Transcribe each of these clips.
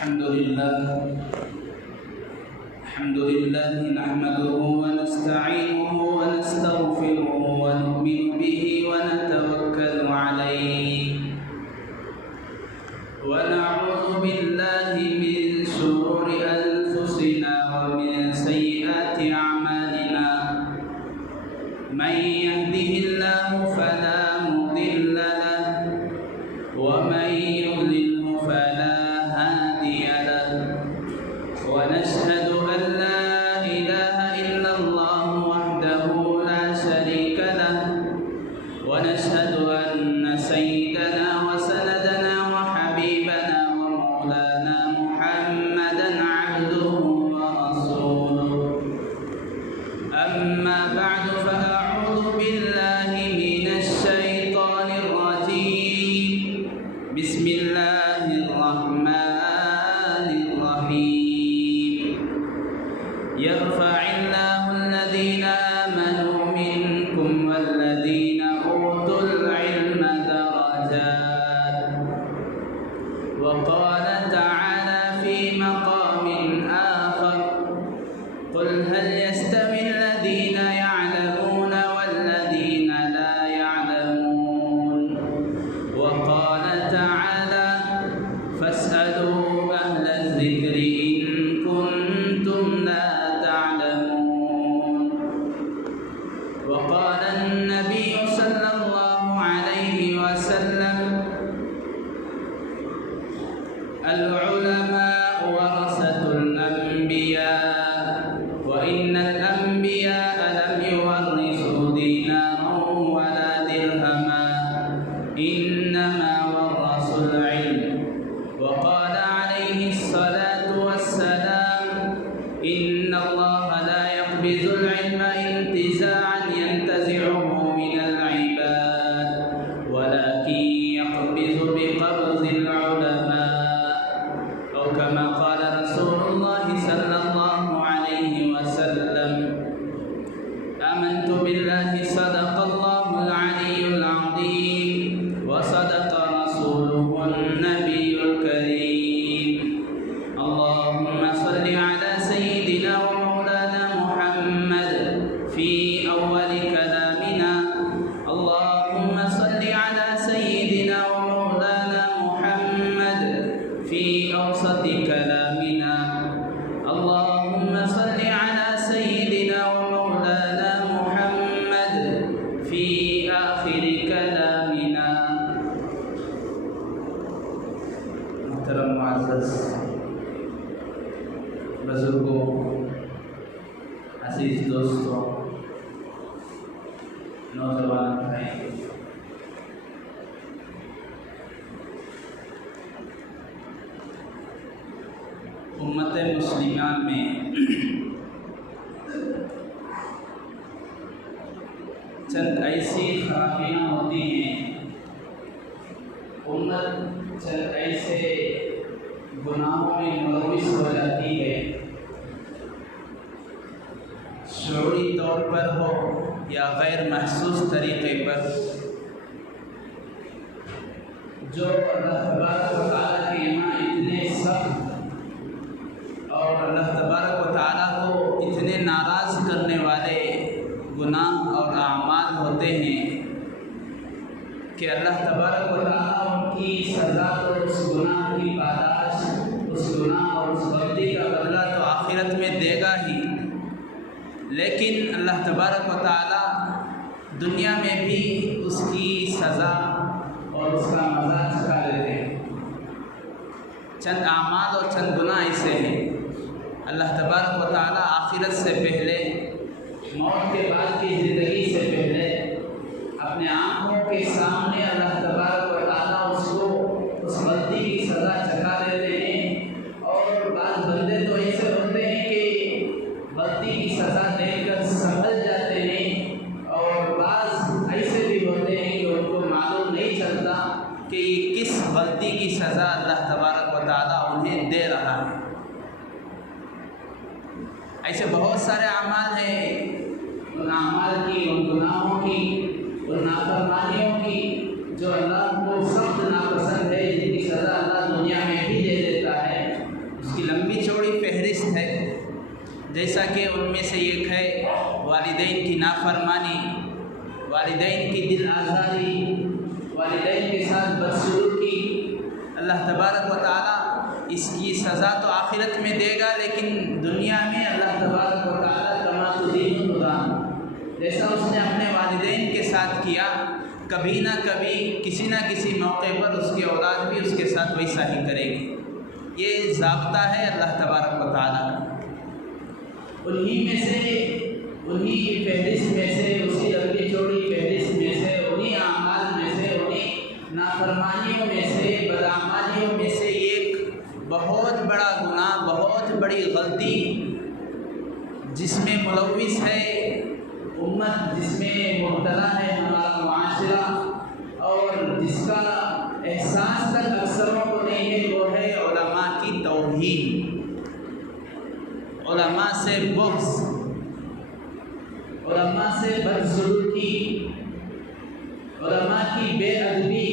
الحمد لله نحمده ونستعينه ونستغفره ونؤمن به ونتوكل عليه ونعوذ بالله من شرور أنفسنا ومن سيئات أعمالنا من يهده الله فلا مضل له ومن يضلله فلا هادي له ونشهد أن لا إله إلا الله وحده لا شريك له ونشهد أن سيدنا وسندنا وحبيبنا ومولانا محمدا عبده ورسوله أما بعد فأعوذ بالله من الشيطان الرجيم بسم الله الرحمن الرحيم يرفع الله الذين آمنوا منكم والذين أوتوا العلم درجات وقال تعالى في مقام آخر قل هل يستوي الذين يعلمون والذين لا يعلمون وقال تعالى فاسألوا أهل الذكر إن كنتم لا تعلمون وقال النبي صلى الله عليه وسلم العلماء ورثة الأنبياء وإن الأنبياء لم يورثوا دينارا ولا درهما إنما ورثوا العلم وقال عليه الصلاة والسلام إن الله لا يقبض العلم انتزاعا ينتزعه من العباد ولكن يقبض بقبض العلماء أو كما قال رسول الله صلى الله عليه وسلم آمنت بالله صدق الله العلي العظيم وصدق رسوله النبي الكريم اللهم صل على سيدنا ومولانا محمد في أول كلامنا اللهم صل على سيدنا ومولانا محمد في أوسط كلامنا اللهم صل على سيدنا ومولانا محمد في آخر كلامنا محترم معزز بزرگوں عزیز دوستوں نوجوان بھائی امت مسلمہ میں چند ایسی خرابیاں ہوتی ہیں امت چند ایسے گناہوں میں ملوث ہو جاتی ہے شعوری طور پر ہو یا غیر محسوس طریقے پر جو اللہ تبارک و تعالیٰ کے یہاں اتنے سخت اور اللہ تبارک و تعالیٰ کو اتنے ناراض کرنے والے گناہ اور اعمال ہوتے ہیں کہ اللہ تبارک و تعالیٰ ان کی سزا اور اس گناہ کی پاداش اس گناہ اور اس غلطی کا بدلہ تو آخرت میں دے گا ہی لیکن اللہ تبارک و تعالیٰ دنیا میں بھی اس کی سزا اور اس کا مزہ چکھا لیتے ہیں چند اعمال اور چند گناہ ایسے ہیں اللہ تبارک و تعالیٰ آخرت سے پہلے موت کے بعد کی زندگی سے پہلے اپنے آنکھوں کے سامنے اللہ تبارک و تعالیٰ اس کو اس غلطی کی سزا چکھا دیتے ہیں اور بعض بندے تو ایسے ہوتے ہیں کہ غلطی کی سزا دے کر سنبھل جاتے ہیں اور بعض ایسے بھی ہوتے ہیں کہ ان کو معلوم نہیں چلتا کہ یہ کس غلطی کی سزا اللہ تبارک و تعالیٰ انہیں دے رہا ہے ایسے بہت سارے اعمال ہیں ان اعمال کی ان گناہوں کی ان نافرمانیوں کی جو اللہ کو سخت ناپسند ہے جن کی سزا اللہ دنیا میں بھی دے دیتا ہے جیسا کہ ان میں سے ایک ہے والدین کی نافرمانی، والدین کی دل آزاری، والدین کے ساتھ بدسلوکی۔ اللہ تبارک و تعالیٰ اس کی سزا تو آخرت میں دے گا، لیکن دنیا میں اللہ تبارک و تعالیٰ کما تدین تدان، جیسا اس نے اپنے والدین کے ساتھ کیا، کبھی نہ کبھی کسی نہ کسی موقع پر اس کی اولاد بھی اس کے ساتھ ویسا ہی کرے گی۔ یہ ضابطہ ہے اللہ تبارک و تعالیٰ کا۔ انہی فہرست میں سے، اسی لمبی چوڑی فہرست میں سے، انہی اعمال میں سے، انہی نافرمانیوں میں سے، بدعمالیوں میں سے ایک بہت بڑا گناہ، بہت بڑی غلطی جس میں ملوث ہے امت، جس میں مبتلا ہے ہمارا معاشرہ، اور جس کا احساس تک اکثروں کو نہیں ہے، وہ ہے علماء کی توہین، علماء سے بغض، علماء سے بدسلوکی، علماء کی بے ادبی۔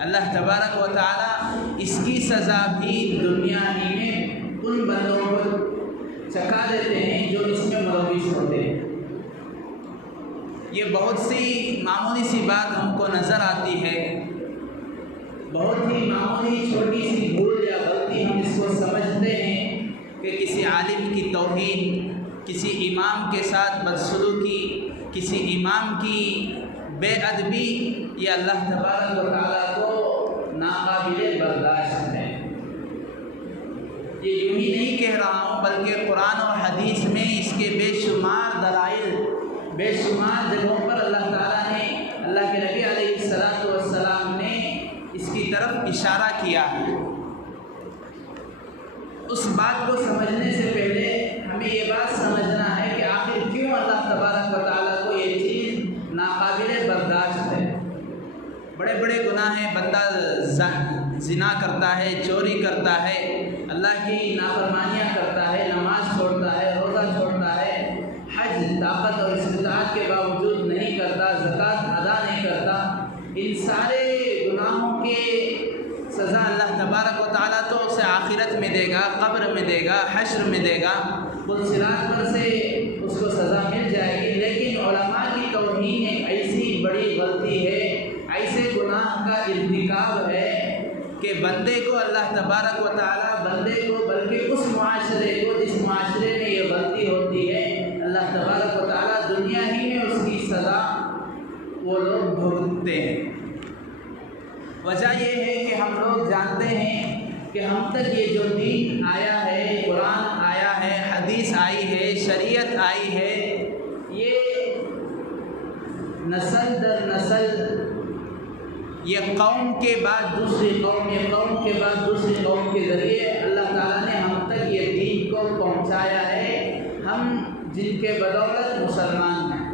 اللہ تبارک و تعالیٰ اس کی سزا بھی دنیا ہی میں ان بندوں کو چکھا دیتے ہیں جو اس میں ملوث ہوتے ہیں۔ یہ بہت سی معمولی سی بات ہم کو نظر آتی ہے، بہت ہی معمولی چھوٹی سی بھول یا غلطی ہم اس کو سمجھتے ہیں کہ کسی عالم کی توہین، کسی امام کے ساتھ بدسلوکی، کسی امام کی بے ادبی، یہ اللہ تبارک و تعالیٰ کو ناقابل برداشت ہے۔ یہ یوں ہی نہیں کہہ رہا ہوں، بلکہ قرآن و حدیث میں اس کے بے شمار دلائل، بے شمار جگہوں پر اللہ تعالیٰ نے، اللہ کے نبی علیہ السلام نے اس کی طرف اشارہ کیا ہے۔ اس بات کو سمجھنے سے پہلے ہمیں یہ بات سمجھنا ہے کہ آخر کیوں اللہ تبارک و تعالیٰ کو یہ چیز ناقابل برداشت ہے۔ بڑے بڑے گناہ ہیں، بندہ زنا کرتا ہے، چوری کرتا ہے، اللہ کی نافرمانیاں کرتا ہے، نماز چھوڑتا ہے، روزہ چھوڑتا ہے، حج طاقت اور استطاعت کے باوجود نہیں کرتا، زکوٰۃ ادا نہیں کرتا۔ ان سارے گناہوں کے سزا اللہ تبارک و تعالیٰ تو اسے آخرت میں دے گا، قبر میں دے گا، حشر میں دے گا، صراط پر سے اس کو سزا مل جائے گی۔ لیکن علماء کی توہین ایک ایسی بڑی غلطی ہے، ایسے گناہ کا ارتکاب ہے کہ بندے کو اللہ تبارک و تعالیٰ، بندے کو بلکہ اس معاشرے کو جس معاشرے میں یہ غلطی ہوتی ہے، اللہ تبارک و تعالیٰ دنیا ہی میں اس کی سزا وہ لوگ بھگتتے ہیں۔ وجہ یہ ہے کہ ہم لوگ جانتے ہیں کہ ہم تک یہ جو دین آیا ہے، قرآن آیا ہے، حدیث آئی ہے، شریعت آئی ہے، یہ نسل در نسل، یہ قوم کے بعد دوسری قوم، یہ قوم کے بعد دوسری قوم کے ذریعے اللہ تعالیٰ نے ہم تک یہ دین کو پہنچایا ہے، ہم جن کے بدولت مسلمان ہیں۔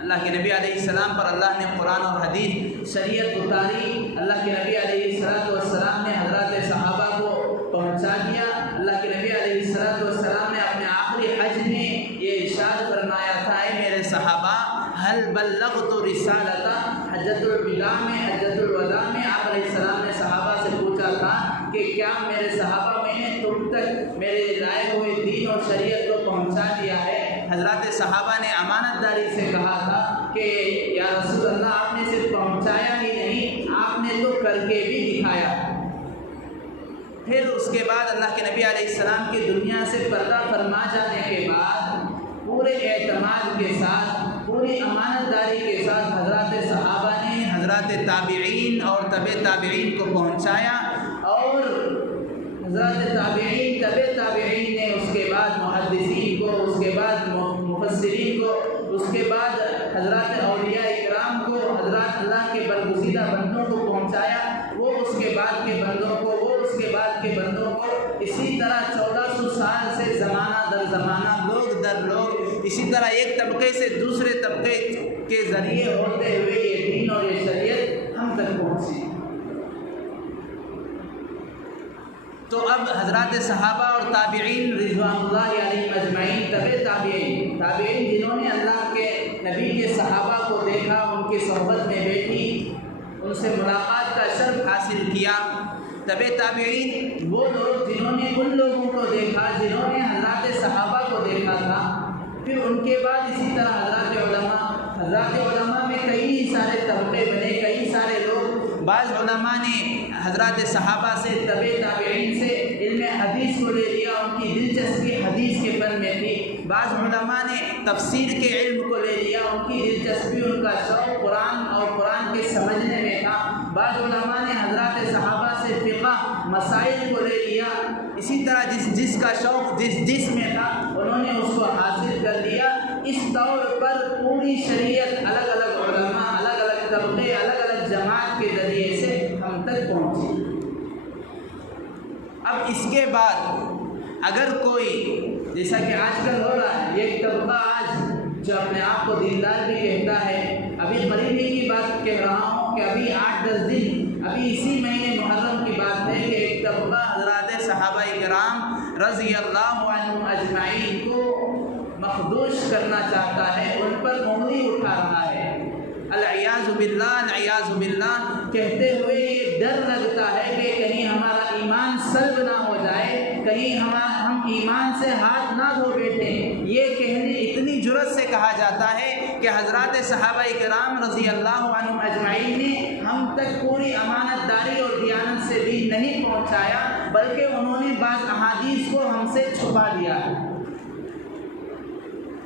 اللہ کے نبی علیہ السلام پر اللہ نے قرآن اور حدیث شریعت اتاری، اللہ کے نبی علیہ السلام نے حضرات صحابہ کو پہنچا دیا۔ اللہ کے نبی علیہ السلام نے اپنے آخری حج میں یہ ارشاد فرمایا تھا، اے میرے صحابہ، حل بلغت رسالۃ، حجۃ الوداع میں، حجۃ الوداع میں آپ علیہ السلام نے صحابہ سے پوچھا تھا کہ کیا میرے صحابہ میں نے تم تک میرے لائے ہوئے دین اور شریعت کو پہنچا دیا ہے؟ حضرات صحابہ نے امانت داری سے کہا تھا کہ یا رسول اللہ، آپ نے صرف پہنچایا ہی نہیں، آپ نے تو کر کے بھی دکھایا۔ پھر اس کے بعد اللہ کے نبی علیہ السلام کی دنیا سے پردہ فرما جانے کے بعد پورے اعتماد کے ساتھ، پوری امانت داری کے ساتھ حضرات صحابہ نے حضرات تابعین اور تبع تابعین کو پہنچایا، اور حضرات تابعین، تبع تابعین نے اس کے بعد محدثین کو، اس کے بعد مفسرین کو، اس کے بعد حضرات اولیاء اکرام کو، حضرات اللہ کے برگزیدہ بندوں کو پہنچایا، وہ اس کے بعد کے بندوں کو، وہ اس کے بعد کے بندوں کو، اسی طرح 1400 سال سے زمانہ در زمانہ، لوگ در لوگ، اسی طرح ایک طبقے سے دوسرے طبقے کے ذریعے ہوتے ہوئے یہ دین اور یہ شریعت ہم تک پہنچی۔ تو اب حضرات صحابہ اور تابعین رضوان اللہ علیہم اجمعین، تبع تابعین، تابعین جنہوں نے اللہ کے نبی کے صحابہ کو دیکھا، ان کی صحبت میں بیٹھی، ان سے ملاقات کا شرف حاصل کیا، تبع تابعین وہ لوگ جنہوں نے ان لوگوں کو دیکھا جنہوں نے حضرات صحابہ کو دیکھا تھا، پھر ان کے بعد اسی طرح حضرات علماء میں کئی سارے طبقے بنے، کئی سارے لوگ، بعض علماء نے حضرات صحابہ سے، تبع تابعین سے علم حدیث کو لے لیا، ان کی دلچسپی حدیث کے فن میں تھی، بعض علماء نے تفسیر کے علم کو لے لیا، ان کی دلچسپی، ان کا شوق قرآن اور قرآن کے سمجھنے میں تھا، بعض علماء نے حضرات صحابہ سے فقہ مسائل کو لے لیا، اسی طرح جس کا شوق جس میں تھا انہوں نے اس کو حاصل کر لیا۔ اس طور پر پوری شریعت الگ الگ علماء، الگ الگ طبقے، الگ الگ جماعت کے ذریعے سے ہم تک پہنچی۔ اب اس کے بعد اگر کوئی، جیسا کہ آج کل ہو رہا ہے، ایک طبقہ آج جو اپنے آپ کو دیندار بھی کہتا ہے، ابھی قریب ہی کی بات کہہ رہا ہوں کہ ابھی 8-10 دن، ابھی اسی مہینے محرم کی بات ہے کہ ایک طبقہ حضرات صحابہ کرام رضی اللہ عنہم اجمعین کو مخدوش کرنا چاہتا ہے، ان پر انگلی اٹھا رہا ہے، العیاذ باللہ، العیاذ باللہ، کہتے ہوئے یہ ڈر لگتا ہے کہ کہیں ہمارا ایمان سلب نہ ہو جائے، کہیں ہم ایمان سے ہاتھ نہ دھو بیٹھے۔ یہ کہنے اتنی جرأت سے کہا جاتا ہے کہ حضرات صحابہ کرام رضی اللہ عنہم اجمعین نے ہم تک پوری امانت داری اور دیانت سے بھی نہیں پہنچایا، بلکہ انہوں نے بعض احادیث کو ہم سے چھپا دیا ہے۔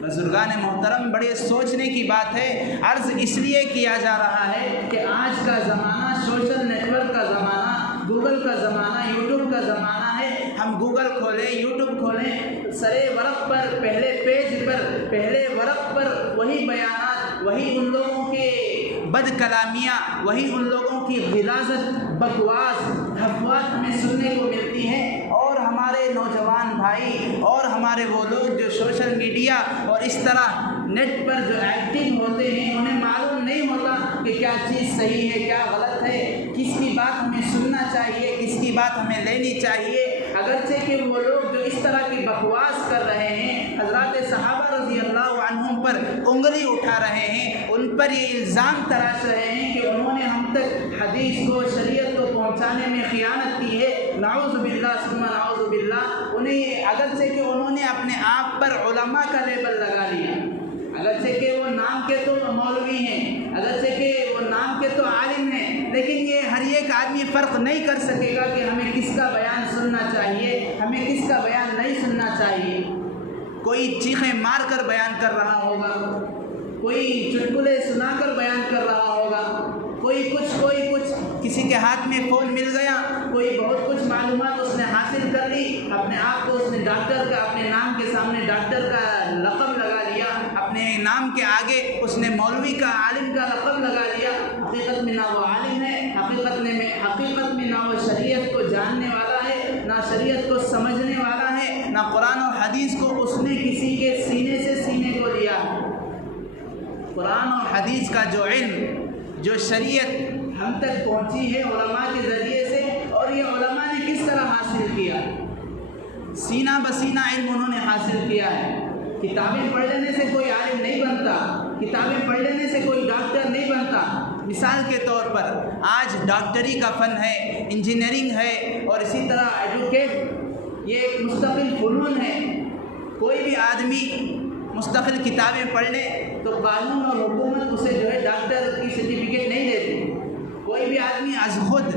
بزرگان محترم، بڑے سوچنے کی بات ہے۔ عرض اس لیے کیا جا رہا ہے کہ آج کا زمانہ سوشل نیٹ ورک کا زمانہ، گوگل کا زمانہ، یوٹیوب کا زمانہ ہے۔ ہم گوگل کھولیں، یوٹیوب کھولیں، سرے ورق پر، پہلے پیج پر، پہلے ورق پر وہی بیانات، وہی ان لوگوں کے بد کلامیاں، وہی ان لوگوں کی غلاظت، بکواس، حفوات ہمیں سننے کو ملتی ہیں، اور ہمارے نوجوان بھائی اور ہمارے وہ لوگ جو سوشل میڈیا اور اس طرح نیٹ پر جو ایکٹیو ہوتے ہیں، انہیں معلوم نہیں ہوتا کہ کیا چیز صحیح ہے، کیا غلط ہے، کس کی بات ہمیں سننا چاہیے، کس کی بات ہمیں لینی چاہیے۔ اگرچہ کہ وہ لوگ جو اس طرح کی بکواس کر رہے ہیں، حضرات صحابہ رضی اللہ عنہم پر انگلی اٹھا رہے ہیں، ان پر یہ الزام تراش رہے ہیں کہ انہوں نے ہم تک حدیث کو، شریعت کو پہنچانے میں خیانت کی ہے، نعوذ باللہ ثم نعوذ باللہ۔ انہیں اگرچہ کہ انہوں نے اپنے آپ پر علماء کا لیبل لگا لیا، اگرچہ کہ وہ نام کے تو مولوی ہیں، اگرچہ کہ وہ نام کے تو عالم ہیں، لیکن یہ ہر ایک آدمی فرق نہیں کر سکے گا کہ ہمیں کس کا بیان سننا چاہیے، ہمیں کس کا بیان نہیں سننا چاہیے۔ کوئی چیخیں مار کر بیان کر رہا ہوگا، کوئی چٹکلے سنا کر بیان کر رہا ہوگا، کوئی کچھ، کسی کے ہاتھ میں فون مل گیا، کوئی بہت کچھ معلومات اس نے حاصل کر لی، اپنے آپ کو اس نے ڈاکٹر کا، اپنے نام کے سامنے ڈاکٹر کا لقب لگا لیا، اپنے نام کے آگے اس نے مولوی کا، عالم کا لقب لگا لیا۔ حقیقت میں نہ وہ عالم ہے، حقیقت میں نہ وہ شریعت کو جاننے والا ہے، نہ شریعت کو سمجھنے والا ہے، نہ قرآن اور حدیث کو اس نے کسی کے سینے سے سینے کو لیا۔ قرآن اور حدیث کا جو علم، جو شریعت ہم تک پہنچی ہے علماء کے ذریعے سے، اور یہ علماء نے کس طرح حاصل کیا؟ سینہ بسینہ علم انہوں نے حاصل کیا ہے۔ کتابیں پڑھ لینے سے کوئی عالم نہیں بنتا، کتابیں پڑھ لینے سے کوئی ڈاکٹر نہیں بنتا۔ مثال کے طور پر آج ڈاکٹری کا فن ہے، انجینئرنگ ہے، اور اسی طرح ایڈوکیٹ، یہ ایک مستقل فنون ہے۔ کوئی بھی آدمی مستقل کتابیں پڑھ لے تو قانون اور حکومت اسے جو ہے ڈاکٹر کی سرٹیفکیٹ نہیں دیتی۔ کوئی بھی آدمی از خود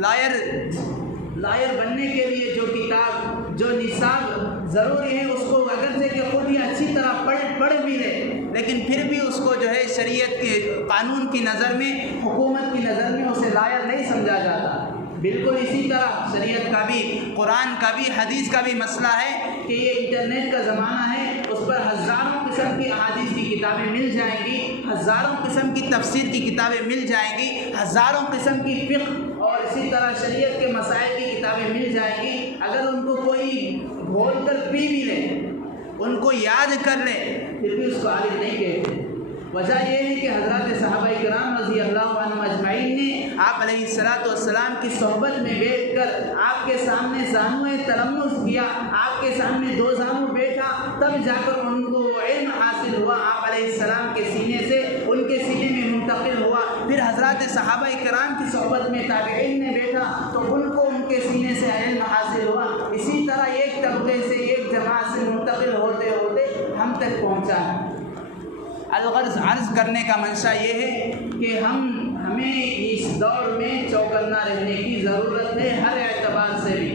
لائر بننے کے لیے جو کتاب، جو نصاب ضروری ہے، اس کو اگرچہ کہ خود ہی اچھی طرح پڑھ بھی لے، لیکن پھر بھی اس کو جو ہے شریعت کے قانون کی نظر میں، حکومت کی نظر میں اسے لائر نہیں سمجھا جاتا۔ بالکل اسی طرح شریعت کا بھی، قرآن کا بھی، حدیث کا بھی مسئلہ ہے کہ یہ انٹرنیٹ کا زمانہ ہے، اس پر ہزاروں قسم کی احادیث کی کتابیں مل جائیں گی، ہزاروں قسم کی تفسیر کی کتابیں مل جائیں گی، ہزاروں قسم کی فقہ اور اسی طرح شریعت کے مسائل کی کتابیں مل جائیں گی۔ اگر ان کو کوئی گھول کر پی بھی لے، ان کو یاد کر لے، پھر بھی اس کو عالم نہیں کہتے۔ وجہ یہ ہے کہ حضرات صحابہ کرام رضی اللہ عنہم اجمعین نے آپ علیہ السلام کی صحبت میں بیٹھ کر آپ کے سامنے زانوئے تلمس کیا، آپ کے سامنے دو زانو بیٹھا، تب جا کر ان کو علم حاصل ہوا، آپ علیہ السلام کے سینے سے ان کے سینے میں منتقل ہوا۔ پھر حضرات صحابہ کرام کی صحبت میں تابعین نے بیٹھا تو ان کو کے سینے سے علم حاصل ہوا، اسی طرح ایک طبقے سے ایک جماعت سے منتقل ہوتے ہوتے ہم تک پہنچا ہے۔ الغرض عرض کرنے کا منشا یہ ہے کہ ہمیں اس دور میں چوکنا رہنے کی ضرورت ہے، ہر اعتبار سے بھی۔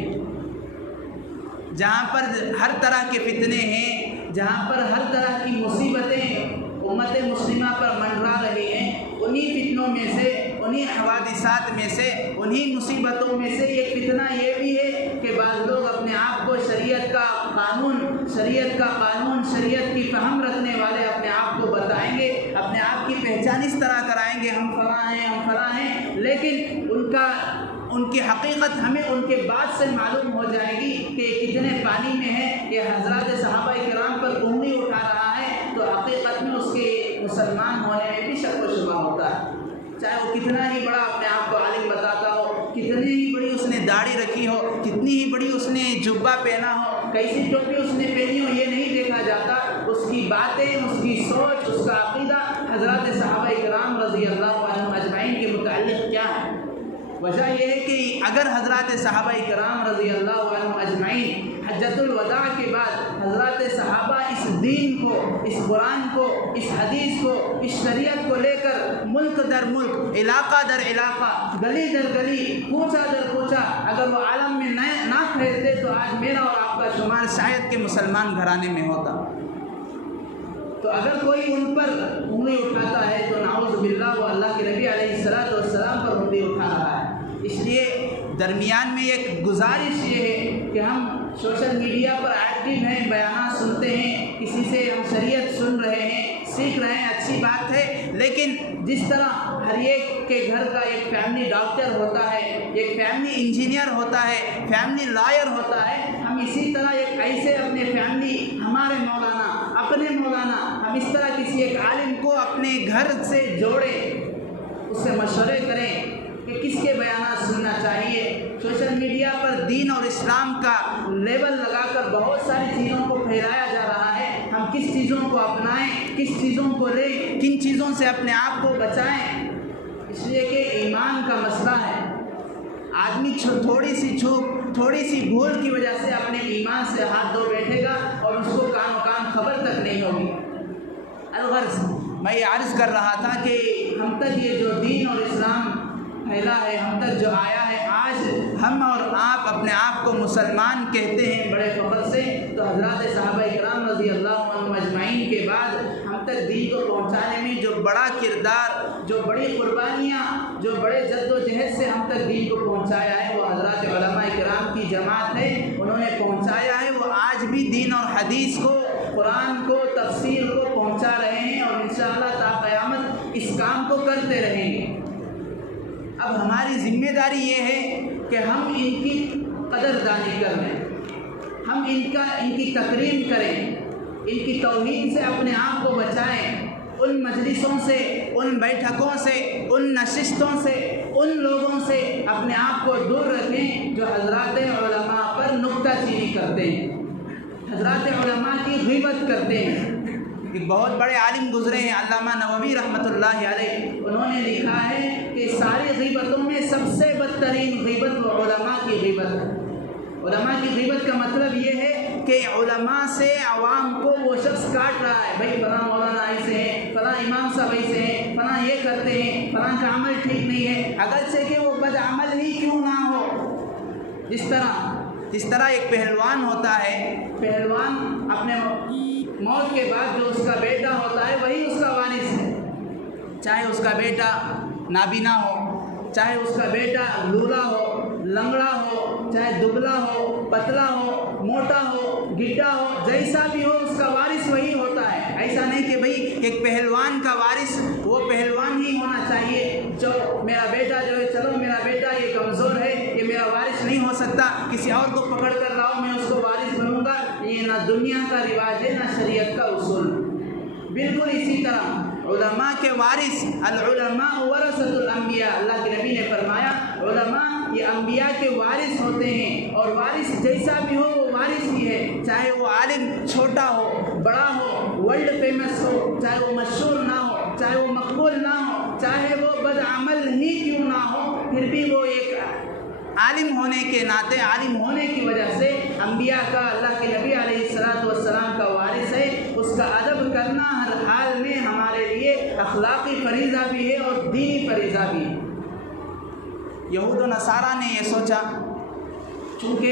جہاں پر ہر طرح کے فتنے ہیں، جہاں پر ہر طرح کی مصیبتیں امت مسلمہ پر منڈرا رہی ہیں، انہی فتنوں میں سے، انہی حوادثات میں سے، انہی مصیبتوں میں سے ایک فتنہ یہ بھی ہے کہ بعض لوگ اپنے آپ کو شریعت کا قانون، شریعت کی فہم رکھنے والے اپنے آپ کو بتائیں گے، اپنے آپ کی پہچان اس طرح کرائیں گے، ہم فلاں ہیں، لیکن ان کی حقیقت ہمیں ان کے بعد سے معلوم ہو جائے گی کہ کتنے پانی میں ہے۔ کہ حضرات صحابہ کرام پر انگلی اٹھا رہا ہے تو حقیقت میں اس کے مسلمان ہونے میں بھی شک و شبہ ہوتا ہے، چاہے وہ کتنا ہی بڑا اپنے آپ کو عالم بتاتا ہو، کتنی ہی بڑی اس نے داڑھی رکھی ہو، کتنی ہی بڑی اس نے جبہ پہنا ہو، کیسی ٹوپی اس نے پہنی ہو، یہ نہیں دیکھا جاتا، اس کی باتیں، اس کی سوچ، اس کا عقیدہ حضرات صحابہ کرام رضی اللہ عنہم اجمعین کے متعلق کیا ہے۔ وجہ یہ ہے کہ اگر حضرات صحابہ کرام رضی اللہ عنہم اجمعین حجۃ الوداع کے بعد حضرات صحابہ اس دین کو، اس قرآن کو، اس حدیث کو، اس شریعت کو لے کر ملک در ملک، علاقہ در علاقہ، گلی در گلی، کوچہ در کوچہ اگر وہ عالم میں نہ پھیلتے تو آج میرا اور آپ کا شمار شاید کے مسلمان گھرانے میں ہوتا۔ تو اگر کوئی ان پر انگلی اٹھاتا ہے تو نعوذ باللہ وہ اللہ کے نبی علیہ السلام پر انگلی اٹھا رہا ہے۔ اس لیے درمیان میں ایک گزارش یہ ہے کہ ہم سوشل میڈیا پر ایکٹیو ہیں، بیانات سنتے ہیں، کسی سے ہم شریعت سن رہے ہیں، سیکھ رہے ہیں، اچھی بات ہے، لیکن جس طرح ہر ایک کے گھر کا ایک فیملی ڈاکٹر ہوتا ہے، ایک فیملی انجینئر ہوتا ہے، فیملی لائر ہوتا ہے، ہم اسی طرح ایک ایسے اپنے فیملی، ہمارے مولانا، اپنے مولانا، ہم اس طرح کسی ایک عالم کو اپنے گھر سے جوڑیں، اس سے مشورے کریں کہ کس کے بیانات سننا چاہیے۔ سوشل میڈیا پر دین اور اسلام کا لیبل لگا کر بہت ساری چیزوں کو پھیلایا جا رہا ہے، ہم کس چیزوں کو اپنائیں، کس چیزوں کو لیں، کن چیزوں سے اپنے آپ کو بچائیں۔ اس لیے کہ ایمان کا مسئلہ ہے، آدمی تھوڑی سی بھول کی وجہ سے اپنے ایمان سے ہاتھ دھو بیٹھے گا اور اس کو کان خبر تک نہیں ہوگی۔ الغرض میں یہ عرض کر رہا تھا کہ ہم تک یہ جو دین اور اسلام پھیلا ہے، ہم تک جو آیا ہے، آج ہم اور آپ اپنے آپ کو مسلمان کہتے ہیں بڑے فخر سے، تو حضرات صحابہ کرام رضی اللہ عنہم اجمعین کے بعد ہم تک دین کو پہنچانے میں جو بڑا کردار، جو بڑی قربانیاں، جو بڑے جد و جہد سے ہم تک دین کو پہنچایا ہے، وہ حضرات علماء کرام کی جماعت ہے، انہوں نے پہنچایا ہے، وہ آج بھی دین اور حدیث کو، قرآن کو، تفسیر کو پہنچا رہے ہیں اور انشاءاللہ تا قیامت اس کام کو کرتے رہیں گے۔ اب ہماری ذمہ داری یہ ہے کہ ہم ان کی قدردانی کر لیں، ہم ان کی تکریم کریں، ان کی توہین سے اپنے آپ کو بچائیں، ان مجلسوں سے، ان بیٹھکوں سے، ان نشستوں سے، ان لوگوں سے اپنے آپ کو دور رکھیں جو حضرات علماء پر نکتہ چینی کرتے ہیں، حضرات علماء کی غیبت کرتے ہیں۔ ایک بہت بڑے عالم گزرے ہیں علامہ نووی رحمۃ اللہ علیہ، انہوں نے لکھا ہے کہ ساری غیبتوں میں سب سے بدترین غیبت وہ علماء کی غیبت ہے۔ علماء کی غیبت کا مطلب یہ ہے کہ علماء سے عوام کو وہ شخص کاٹ رہا ہے، بھائی فلاں مولانا ایسے ہیں، فلاں امام صاحب ایسے ہیں، فلاں یہ کرتے ہیں، فلاں کا عمل ٹھیک نہیں ہے، اگرچہ کہ وہ بد عمل ہی کیوں نہ ہو۔ جس طرح ایک پہلوان ہوتا ہے، پہلوان اپنے موت کے بعد جو اس کا بیٹا ہوتا ہے وہی اس کا وارث ہے، چاہے اس کا بیٹا نابینا ہو، چاہے اس کا بیٹا لولا ہو، لنگڑا ہو، چاہے دبلا ہو، پتلا ہو، موٹا ہو، گڈھا ہو، جیسا بھی ہو اس کا وارث وہی ہوتا ہے۔ ایسا نہیں کہ بھئی ایک پہلوان کا وارث وہ پہلوان ہی ہونا چاہیے، جو میرا بیٹا جو ہے، چلو میرا بیٹا یہ کمزور ہے، یہ میرا وارث نہیں ہو سکتا، کسی اور کو پکڑ کر لاؤ میں اس کو وارث بنوں گا، یہ نہ دنیا کا رواج ہے نہ شریعت کا اصول۔ بالکل اسی طرح علماء کے وارث، العلماء ورثۃ الانبیاء، اللہ کے نبی نے فرمایا علماء یہ انبیاء کے وارث ہوتے ہیں، اور وارث جیسا بھی ہو وہ وارث ہی ہے، چاہے وہ عالم چھوٹا ہو، بڑا ہو، ورلڈ فیمس ہو، چاہے وہ مشہور نہ ہو، چاہے وہ مقبول نہ ہو، چاہے وہ بد عمل ہی کیوں نہ ہو، پھر بھی وہ ایک عالم ہونے کے ناطے، عالم ہونے کی وجہ سے انبیاء کا، اللہ کے نبی علیہ الصلوۃ والسلام کا وارث ہے، اس کا ادب کرنا ہر حال میں ہمارے لیے اخلاقی فریضہ بھی ہے اور دینی فریضہ بھی ہے۔ یہود و نصارہ نے یہ سوچا، چونکہ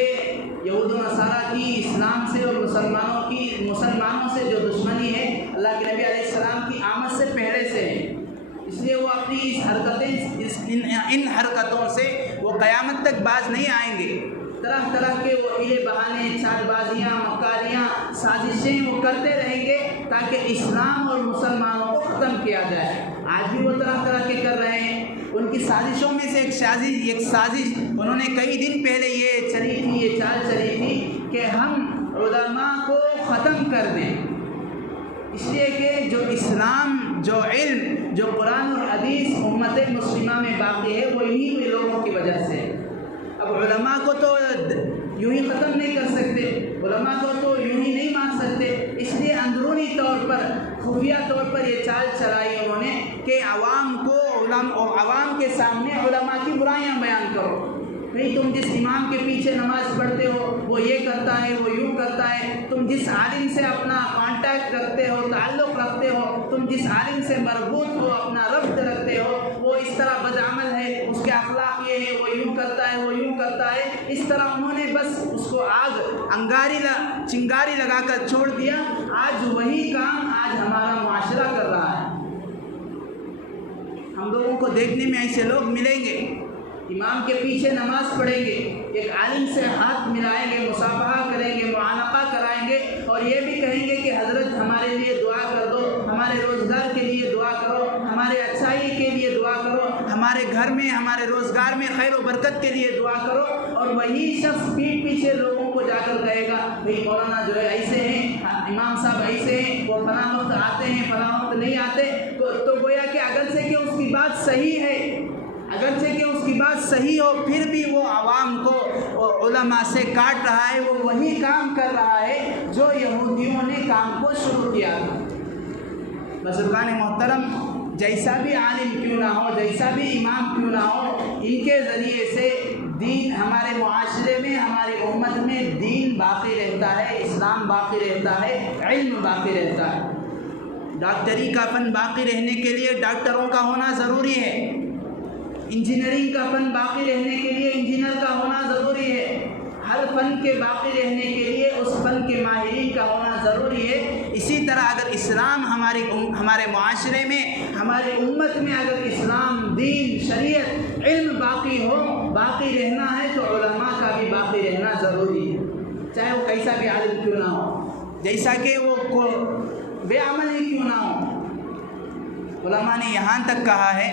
یہود و نصارہ کی اسلام سے اور مسلمانوں سے جو دشمنی ہے اللہ کے نبی علیہ السلام کی آمد سے پہلے سے ہے، اس لیے وہ اپنی ان حرکتوں سے وہ قیامت تک باز نہیں آئیں گے۔ طرح طرح کے وہ ہیلے بہانے، چال بازیاں، مکاریاں، سازشیں وہ کرتے رہیں گے تاکہ اسلام اور مسلمانوں کو ختم کیا جائے۔ آج بھی وہ طرح طرح کے کر رہے ہیں۔ ان کی سازشوں میں سے ایک سازش انہوں نے کئی دن پہلے یہ چال چلی تھی کہ ہم علماء کو ختم کر دیں، اس لیے کہ جو اسلام، جو علم، جو قرآن اور حدیث امت مسلمہ میں باقی ہے وہ انہی لوگوں کی وجہ سے۔ اب علماء کو تو یوں ہی ختم نہیں کر سکتے، علماء کو تو یوں ہی نہیں مان سکتے، اس لیے اندرونی طور پر، خفیہ طور پر یہ چال چلائی انہوں نے کہ عوام کے سامنے علماء کی برائیاں بیان کرو۔ نہیں، تم جس امام کے پیچھے نماز پڑھتے ہو وہ یہ کرتا ہے، وہ یوں کرتا ہے، تم جس عالم سے اپنا کانٹیکٹ رکھتے ہو، تعلق رکھتے ہو، تم جس عالم سے مربوط ہو، اپنا ربط رکھتے ہو، وہ اس طرح بدعمل ہے، اس کے اخلاق یہ ہے، وہ یوں کرتا ہے، وہ یوں کرتا ہے۔ اس طرح انہوں نے بس اس کو چنگاری لگا کر چھوڑ دیا۔ آج وہی کام آج ہمارا معاشرہ کر رہا ہے۔ ہم لوگوں کو دیکھنے میں ایسے لوگ ملیں گے، امام کے پیچھے نماز پڑھیں گے، ایک عالم سے ہاتھ ملائیں گے، مصافحہ کریں گے، معانقہ کرائیں گے اور یہ بھی کہیں گے کہ حضرت ہمارے لیے دعا کر دو، ہمارے روزگار کے لیے دعا کرو، ہمارے اچھائی کے لیے دعا کرو، ہمارے گھر میں، ہمارے روزگار میں خیر و برکت کے لیے دعا کرو۔ اور وہی شخص پیٹھ پیچھے لوگوں کو جا کر کہے گا بھئی مولانا جو ہے ایسے ہیں، امام صاحب ایسے ہیں، وہ فلاں وقت آتے ہیں، فلاں وقت نہیں آتے۔ تو گویا کہ اگرچہ کہ اس کی بات صحیح ہے، اگرچہ کہ اس کی بات صحیح ہو، پھر بھی وہ عوام کو علماء سے کاٹ رہا ہے، وہ وہی کام کر رہا ہے جو یہودیوں نے کام کو شروع کیا تھا۔ بزرگان محترم، جیسا بھی عالم کیوں نہ ہو، جیسا بھی امام کیوں نہ ہو، ان کے ذریعے سے دین ہمارے معاشرے میں، ہماری امت میں دین باقی رہتا ہے، اسلام باقی رہتا ہے، علم باقی رہتا ہے۔ ڈاکٹری کا فن باقی رہنے کے لیے ڈاکٹروں کا ہونا ضروری ہے، انجینئرنگ کا فن باقی رہنے کے لیے انجینئر کا ہونا ضروری ہے، ہر فن کے باقی رہنے کے لیے اس فن کے ماہرین کا ہونا ضروری ہے۔ اسی طرح اگر اسلام ہمارے معاشرے میں، ہماری امت میں اگر اسلام، دین، شریعت، علم باقی رہنا ہے تو علماء کا بھی باقی رہنا ضروری ہے، چاہے وہ کیسا بھی عالم کیوں نہ ہو، جیسا کہ وہ بے عمل ہی کیوں نہ ہو۔ علماء نے یہاں تک کہا ہے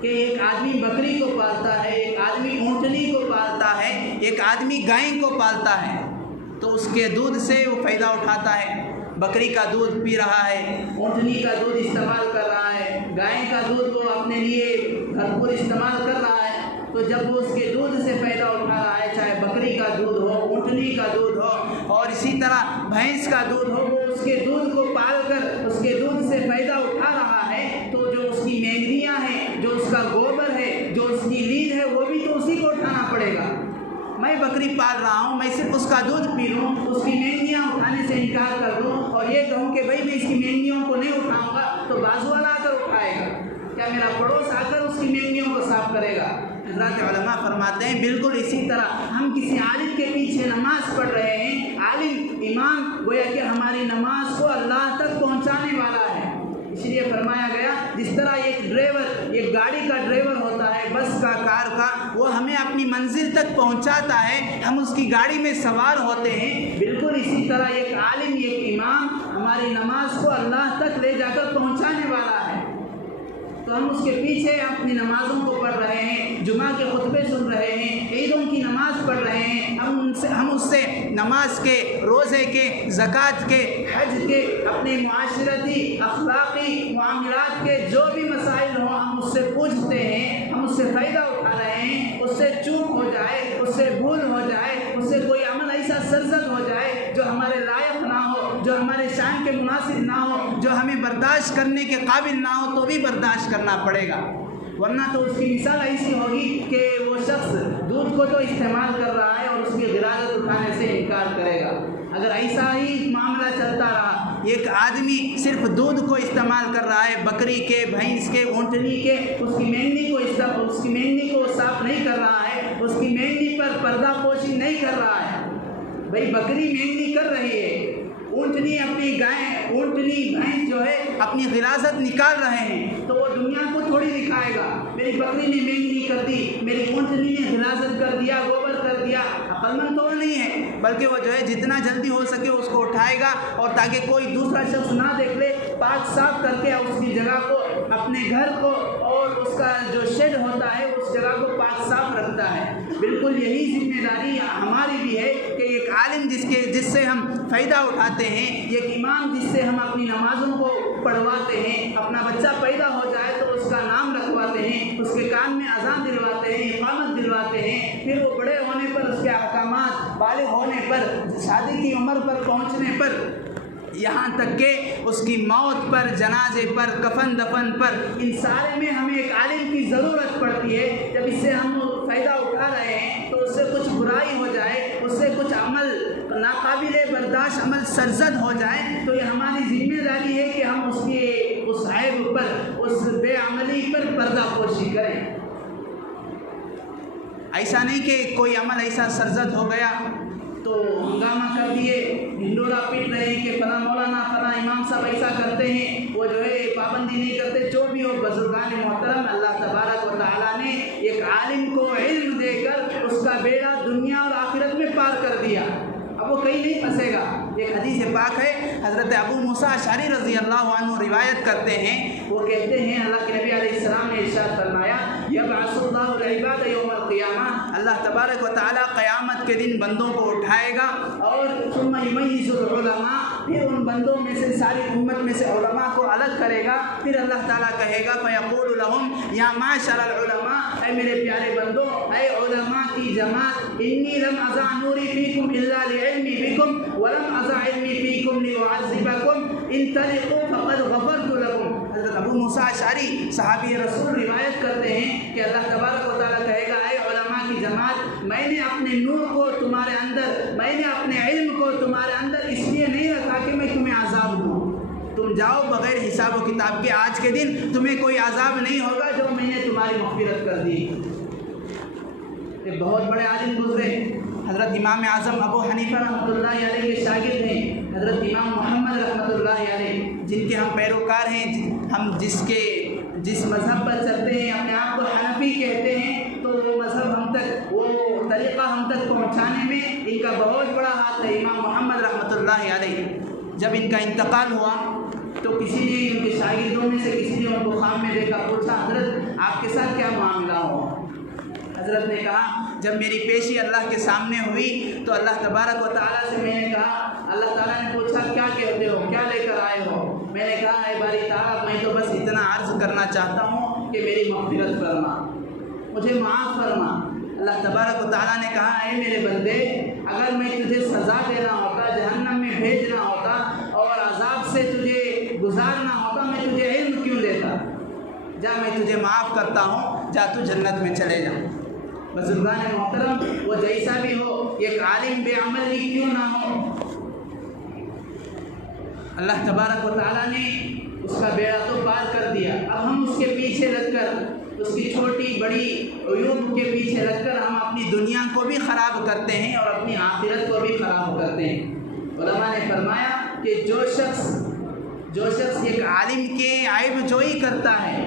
کہ ایک آدمی بکری کو پالتا ہے، ایک آدمی اونٹنی کو پالتا ہے، ایک آدمی گائے کو پالتا ہے تو اس کے دودھ سے وہ فائدہ اٹھاتا ہے۔ بکری کا دودھ پی رہا ہے، اونٹنی کا دودھ استعمال کر رہا ہے، گائے کا دودھ وہ اپنے لیے بھرپور استعمال کر رہا ہے، تو جب وہ اس کے دودھ سے فائدہ اٹھا رہا ہے، چاہے بکری کا دودھ ہو، اونٹنی کا دودھ ہو اور اسی طرح بھینس کا دودھ ہو، وہ اس کے دودھ کو پال کر اس کے دودھ سے فائدہ اٹھا رہا ہے، تو جو اس کی مینگنیاں ہیں، جو اس کا گوبر ہے، جو اس کی لید ہے، وہ بھی تو اسی کو اٹھانا پڑے گا۔ میں بکری پال رہا ہوں، میں صرف اس کا دودھ پی لوں، اس کی مینگنیاں اٹھانے سے انکار کر دوں اور یہ کہوں کہ بھائی میں اس کی مینگنیوں کو نہیں اٹھاؤں گا، تو بازو والا آ کر اٹھائے گا، کیا میرا پڑوس آ کر اس کی مینگنیوں کو صاف کرے گا؟ حضرات علماء فرماتے ہیں بالکل اسی طرح ہم کسی عالم کے پیچھے نماز پڑھ رہے ہیں، عالم، امام گویا کہ ہماری نماز کو اللہ تک پہنچانے والا ہے۔ اس لیے فرمایا گیا جس طرح ایک گاڑی کا ڈرائیور ہوتا ہے، بس کا، کار کا، وہ ہمیں اپنی منزل تک پہنچاتا ہے، ہم اس کی گاڑی میں سوار ہوتے ہیں، بالکل اسی طرح ایک عالم، ایک امام ہماری نماز کو اللہ تک لے جا کر پہنچانے والا ہے۔ تو ہم اس کے پیچھے اپنی نمازوں کو پڑھ رہے ہیں، جمعہ کے خطبے سن رہے ہیں، عیدوں کی نماز پڑھ رہے ہیں، ہم اس سے نماز کے، روزے کے، زکوٰۃ کے، حج کے، اپنے معاشرتی، اخلاقی معاملات کے جو بھی مسائل ہوں ہم اس سے پوچھتے ہیں، ہم اس سے فائدہ اٹھا رہے ہیں، اس سے چوک ہو جائے، اس سے بھول ہو جائے، اس سے کوئی عمل ایسا سرزد ہو جائے جو ہمارے لائق نہ ہو، جو ہمارے شان کے مناسب نہ ہو، جو ہمیں برداشت کرنے کے قابل نہ ہو، تو بھی برداشت کرنا پڑے گا۔ ورنہ تو اس کی مثال ایسی ہوگی کہ وہ شخص دودھ کو تو استعمال کر رہا ہے اور اس کی غلاظت اٹھانے سے انکار کرے گا۔ اگر ایسا ہی معاملہ چلتا رہا، ایک آدمی صرف دودھ کو استعمال کر رہا ہے، بکری کے، بھینس کے، اونٹنی کے، اس کی مینڈی کو صاف نہیں کر رہا ہے، اس کی مینڈی پر پردہ پوشی نہیں کر رہا ہے۔ بھائی بکری مینڈی کر رہی ہے، اونٹنی اپنی گائے، اونٹنی بھینس جو ہے اپنی غلاظت نکال رہے ہیں، تو وہ دنیا کو تھوڑی دکھائے گا میری بکری نے مینڈی کر دی، میری اونٹنی نے غلاظت کر دیا، گوبر کر دیا۔ عقل مند تو نہیں ہے، بلکہ وہ جو ہے جتنا جلدی ہو سکے اس کو اٹھائے گا، اور تاکہ کوئی دوسرا شخص نہ دیکھ لے، پاک صاف کر کے اس کی جگہ کو، اپنے گھر کو اور اس کا جو شیڈ ہوتا ہے اس جگہ کو پاک صاف رکھتا ہے۔ بالکل یہی ذمہ داری ہماری بھی ہے کہ ایک عالم جس سے ہم فائدہ اٹھاتے ہیں، ایک امام جس سے ہم اپنی نمازوں کو پڑھواتے ہیں، اپنا بچہ پیدا ہو جائے تو اس کا نام رکھواتے ہیں، اس کے کان میں اذان دلواتے ہیں، اقامت دلواتے ہیں، پھر وہ بڑے ہونے پر اس کے احکامات، بالغ ہونے پر، شادی کی عمر پر پہنچنے پر، یہاں تک کہ اس کی موت پر، جنازے پر، کفن دفن پر، ان سارے میں ہمیں ایک عالم کی ضرورت پڑتی ہے۔ جب اس سے ہم فائدہ اٹھا رہے ہیں تو اس سے کچھ برائی ہو جائے، اس سے کچھ عمل ناقابل برداشت عمل سرزد ہو جائے، تو یہ ہماری ذمہ داری ہے کہ ہم اس عیب پر، اس بے عملی پر پردہ پوشی کریں۔ ایسا نہیں کہ کوئی عمل ایسا سرزد ہو گیا تو ہنگامہ کر دیے، ڈھنڈورا پیٹ رہے ہیں کہ فلاں مولانا، فلاں امام صاحب ایسا کرتے ہیں، وہ جو ہے پابندی نہیں کرتے۔ جو بھی ہو بزرگان محترم، اللہ تبارک و تعالیٰ نے ایک عالم کو علم دے کر اس کا بیڑا دنیا اور آخرت میں پار کر دیا، اب وہ کہیں نہیں پھنسے گا۔ ایک حدیث پاک ہے، حضرت ابو موسیٰ اشعری رضی اللہ عنہ روایت کرتے ہیں، وہ کہتے ہیں اللہ کے نبی علیہ السلام نے ارشاد فرمایا، یبعث اللہ العباد یوم القیامہ، اللہ تبارک و تعالیٰ قیامت کے دن بندوں کو اٹھائے گا، اور ثم یمیز العلماء، پھر ان بندوں میں سے، ساری امت میں سے علماء کو الگ کرے گا، پھر اللہ تعالیٰ کہے گا فیقول لهم یا معشر العلماء، اے میرے پیارے بندوں، اے علماء کی جماعت، انی لم اضع نوری فیکم الا لعلمی بکم ولم اضع علمی فیکم لأعذبکم انطلقوا فقد غفرت لکم۔ حضرت ابو موسیٰ اشعری صحابی رسول روایت کرتے ہیں کہ اللہ تبارک و تعالیٰ کہے گا، اے علماء کی جماعت، میں نے اپنے نور کو تمہارے اندر، میں نے اپنے علم کو تمہارے اندر اس لیے نہیں رکھا کہ میں تمہیں عذاب دوں، تم جاؤ بغیر حساب و کتاب کے، آج کے دن تمہیں کوئی عذاب نہیں ہوگا جو میں نے تمہاری مغفرت کر دی۔ ایک بہت بڑے عالم گزرے، حضرت امام اعظم ابو حنیفہ رحمۃ اللہ علیہ کے شاگرد ہیں، حضرت امام محمد رحمۃ اللہ علیہ، جن کے ہم پیروکار ہیں، ہم جس مذہب پر چلتے ہیں، اپنے آپ کو حنفی کہتے ہیں، تو وہ مذہب ہم تک، وہ طریقہ ہم تک پہنچانے میں ان کا بہت بڑا ہاتھ ہے۔ امام محمد رحمۃ اللہ علیہ جب ان کا انتقال ہوا تو کسی نے ان کے شاگردوں میں سے کسی نے ان کو خواب میں دیکھا، پوچھا حضرت آپ کے ساتھ کیا معاملہ ہو؟ حضرت نے کہا جب میری پیشی اللہ کے سامنے ہوئی تو اللہ تبارک و تعالیٰ سے میں نے کہا، اللہ تعالیٰ نے پوچھا کیا کہتے ہو، کیا لے کر آئے ہو؟ میں نے کہا اے باری تعالیٰ، میں تو بس اتنا عرض کرنا چاہتا ہوں کہ میری مغفرت فرما، مجھے معاف فرما۔ اللہ تبارک و تعالیٰ نے کہا اے میرے بندے، اگر میں تجھے سزا دینا ہوتا، جہنم میں بھیجنا ہوتا اور عذاب سے تجھے گزارنا ہوتا، میں تجھے علم کیوں دیتا؟ جا میں تجھے معاف کرتا ہوں، جا تو جنت میں چلے جا۔ بزرگان محترم، وہ جیسا بھی ہو، ایک عالم بے عمل ہی کیوں نہ ہو، اللہ تبارک و تعالیٰ نے اس کا بیڑا تو پار کر دیا، اب ہم اس کے پیچھے لگ کر، اس کی چھوٹی بڑی عیوب کے پیچھے لگ کر ہم اپنی دنیا کو بھی خراب کرتے ہیں اور اپنی آخرت کو بھی خراب کرتے ہیں۔ علماء نے فرمایا کہ جو شخص ایک عالم کے عیب جوئی کرتا ہے،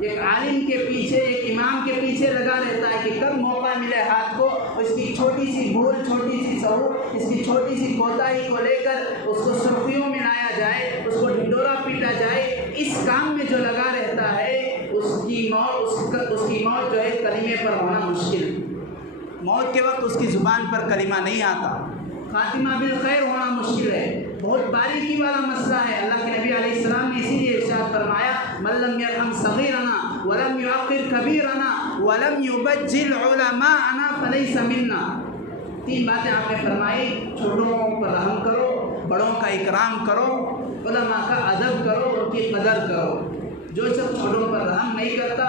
ایک عالم کے پیچھے، ایک امام کے پیچھے لگا رہتا ہے کہ کب موقع ملے ہاتھ کو اس کی چھوٹی سی بھول، چھوٹی سی سہو، اس کی چھوٹی سی کوتاہی کو لے کر اس کو سرخیوں میں لایا جائے، اس کو ڈھنڈورا پیٹا جائے، اس کام میں جو لگا رہتا ہے اس کی موت جو ہے کلمے پر ہونا مشکل، موت کے وقت اس کی زبان پر کلمہ نہیں آتا، خاتمہ بالخیر ہونا مشکل ہے، بہت باریکی والا مسئلہ ہے۔ اللہ کے نبی علیہ السلام نے اسی لیے ارشاد فرمایا، من لم يرحم صغیرنا ولم يعقر کبیرنا ولم يبجل علماءنا فلیس منا۔ تین باتیں آپ نے فرمائی، چھوٹوں پر رحم کرو، بڑوں کا اکرام کرو، علماء کا ادب کرو، ان کی قدر کرو۔ جو شخص چھوٹوں پر رحم نہیں کرتا،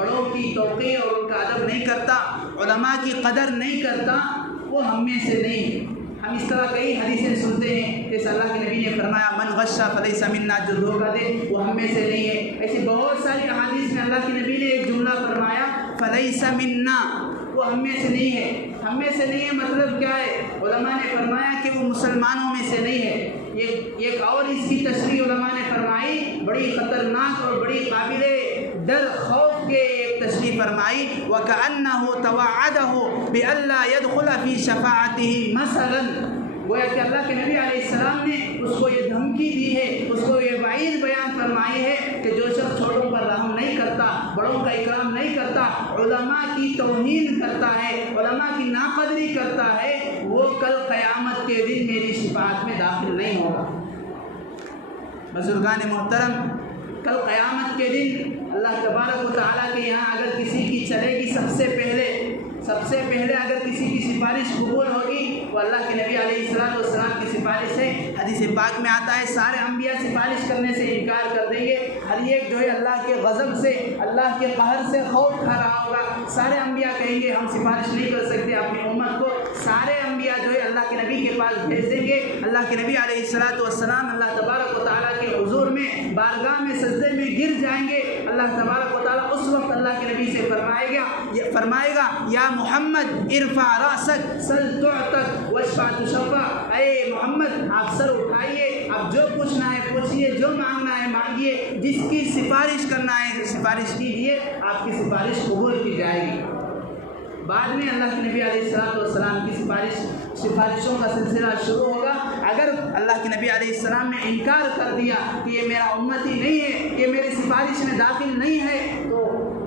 بڑوں کی توقیر اور ان کا ادب نہیں کرتا، علماء کی قدر نہیں کرتا، وہ ہم میں سے نہیں ہے۔ ہم اس طرح کئی حدیثیں سنتے ہیں، جیسے اللہ کے نبی نے فرمایا من غش فلیس منا، جو دھوکہ دے وہ ہم میں سے نہیں ہے۔ ایسی بہت ساری احادیث میں اللہ کے نبی نے ایک جملہ فرمایا فلیس منا، وہ ہم میں سے نہیں ہے۔ ہم میں سے نہیں ہے مطلب کیا ہے؟ علماء نے فرمایا کہ وہ مسلمانوں میں سے نہیں ہے۔ ایک اور اس کی تشریح علماء نے فرمائی، بڑی خطرناک اور بڑی قابل ڈر خوف کے ایک تشریح فرمائی، وَكَأَنَّهُ تَوَعَّدَهُ بِأَلَّا يَدْخُلَ فِي شَفَاعَتِهِ مَثَلًا، گویا کہ اللہ کے نبی علیہ السلام نے اس کو یہ دھمکی دی ہے، اس کو یہ وعید بیان فرمائی ہے کہ جو شخص چھوٹوں پر رحم نہیں کرتا، بڑوں کا اکرام نہیں کرتا، علماء کی توہین کرتا ہے، علماء کی ناقدری کرتا ہے، وہ کل قیامت کے دن میری شفاعت میں داخل نہیں ہوگا۔ بزرگان محترم، کل قیامت کے دن اللہ تبارک و تعالیٰ کے یہاں اگر کسی کی چلے گی سب سے پہلے اگر کسی کی سفارش قبول ہوگی، وہ اللہ کے نبی علیہ السلام کی سفارش ہے۔ حدیث پاک میں آتا ہے سارے انبیاء سفارش کرنے سے انکار کر دیں گے، ہر ایک جو ہے اللہ کے غضب سے، اللہ کے قہر سے خوف کھا رہا ہوگا۔ سارے انبیاء کہیں گے ہم سفارش نہیں کر سکتے اپنی امت کو، سارے انبیاء جو ہے اللہ کے نبی کے پاس بھیج دیں گے۔ اللہ کے نبی علیہ السلام اللہ تبارک و تعالیٰ کے حضور میں بارگاہ میں سجدے میں گر جائیں گے۔ اللہ تبارک و تعالیٰ اس وقت اللہ کے نبی سے فرمائے گا یا محمد ارفع رأسک سل تعطک واشفع تشفع، اے محمد آپ سر اٹھائیے، آپ جو پوچھنا ہے پوچھیے، جو مانگنا ہے مانگیے، جس کی سفارش کرنا ہے سفارش کیجیے، آپ کی سفارش قبول کی جائے گی۔ بعد میں اللہ کے نبی علیہ السلام کی سفارشوں کا سلسلہ شروع ہوگا۔ اگر اللہ کے نبی علیہ السلام نے انکار کر دیا کہ یہ میرا امتی نہیں ہے، یہ میری سفارش میں داخل نہیں ہے، تو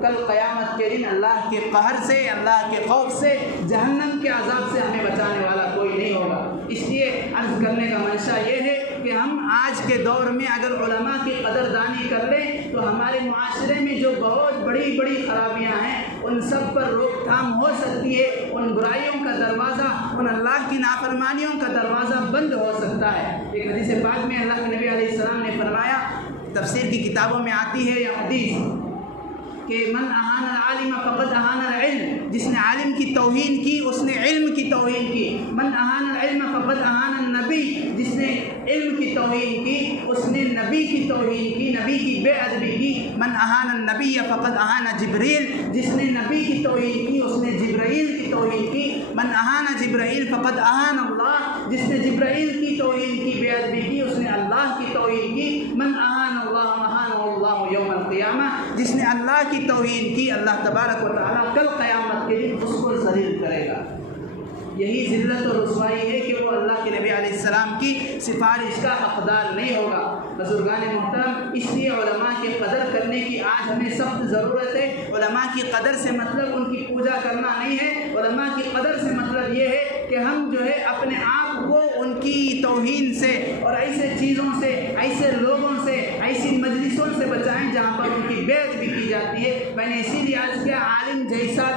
کل قیامت کے دن اللہ کے قہر سے، اللہ کے خوف سے، جہنم کے عذاب سے ہمیں بچانے والا کوئی نہیں ہوگا۔ اس لیے عرض کرنے کا منشا یہ ہے کہ ہم آج کے دور میں اگر علماء کی قدردانی کر لیں تو ہمارے معاشرے میں جو بہت بڑی بڑی خرابیاں ہیں ان سب پر روک تھام ہو سکتی ہے، ان برائیوں کا دروازہ، ان اللہ کی نافرمانیوں کا دروازہ بند ہو سکتا ہے۔ ایک حدیث پاک میں اللہ کے نبی علیہ السلام نے فرمایا، تفسیر کی کتابوں میں آتی ہے یہ حدیث کہ من اہان العالم فقد اہان العلم، جس نے عالم کی توہین کی اس نے علم کی توہین کی۔ من اہان العلم فقد اہان النبی، جس نے علم کی توہین کی اس نے نبی کی توہین کی، نبی کی بے ادبی کی۔ من اہان النبی فقد اہان جبریل، جس نے نبی کی توہین کی اس نے جبرائیل کی توہین کی۔ من اہان جبرائیل فقد اہان اللہ، جس نے جبرائیل کی توہین کی، بے ادبی کی، اس نے اللہ کی توہین کی۔ من اہان اللہ اہانہ اللہ یوم القیامہ، جس نے اللہ کی توہین کی اللہ تبارک و تعالیٰ کل قیامت کے دن اس کو ذلیل کرے گا۔ یہی ذلت اور رسوائی ہے کہ وہ اللہ کے نبی علیہ السلام کی سفارش کا حقدار نہیں ہوگا۔ بزرگان محترم، اس لیے علماء کی قدر کرنے کی آج ہمیں سخت ضرورت ہے۔ علماء کی قدر سے مطلب ان کی پوجا کرنا نہیں ہے، علماء کی قدر سے مطلب یہ ہے کہ ہم جو ہے اپنے آپ کو ان کی توہین سے اور ایسے چیزوں سے، ایسے لوگوں سے، ایسی مجلسوں سے بچائیں جہاں پر ان کی بے ادبی کی جاتی ہے۔ میں نے اسی لیے عرض کیا، عالم جیسا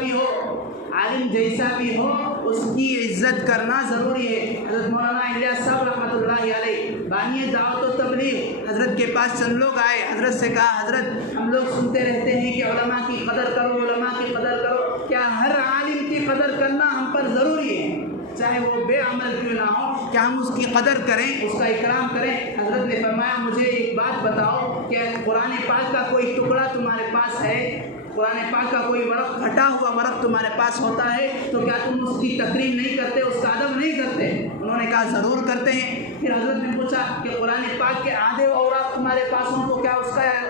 بھی ہو اس کی عزت کرنا ضروری ہے۔ حضرت مولانا الیاس صاحب رحمۃ اللہ علیہ بانی دعوت و تبلیغ، حضرت کے پاس چند لوگ آئے، حضرت سے کہا حضرت ہم لوگ سنتے رہتے ہیں کہ علماء کی قدر کرو، علماء کی قدر کرو، کیا ہر عالم کی قدر کرنا ہم پر ضروری ہے؟ چاہے وہ بے عمل کیوں نہ ہو، کیا ہم اس کی قدر کریں، اس کا اکرام کریں؟ حضرت نے فرمایا مجھے ایک بات بتاؤ کہ قرآن پاک کا کوئی ٹکڑا تمہارے پاس ہے، قرآن پاک کا کوئی ورق، پھٹا ہوا ورق تمہارے پاس ہوتا ہے تو کیا تم اس کی تکریم نہیں کرتے، اس کا ادب نہیں کرتے؟ انہوں نے کہا ضرور کرتے ہیں۔ پھر حضرت نے پوچھا کہ قرآن پاک کے آدھے اوراق تمہارے پاس ہوں تو کیا